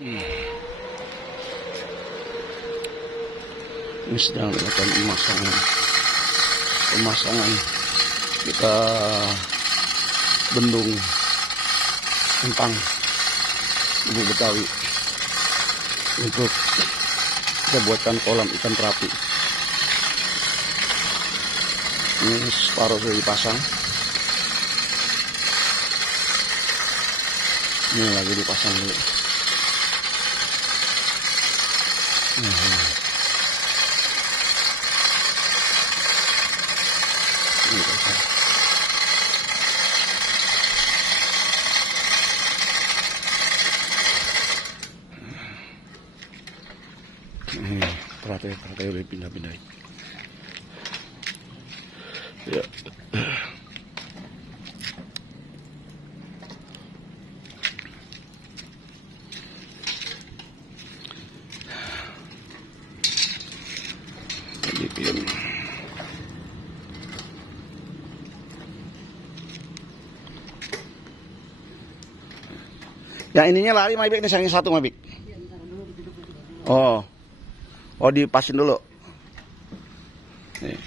Hmm. Ini sedang dilakukan pemasangan kita bendung Empang Ibu Betawi untuk kita buatkan kolam ikan terapi. Ini separuh sudah dipasang, ini lagi dipasang dulu. Ini pasang. Teratai udah pindah-pindahin. Ya. Bikin. Yang ininya lari Mabik nih, yang satu Mabik. Oh, dipasin dulu. Nih.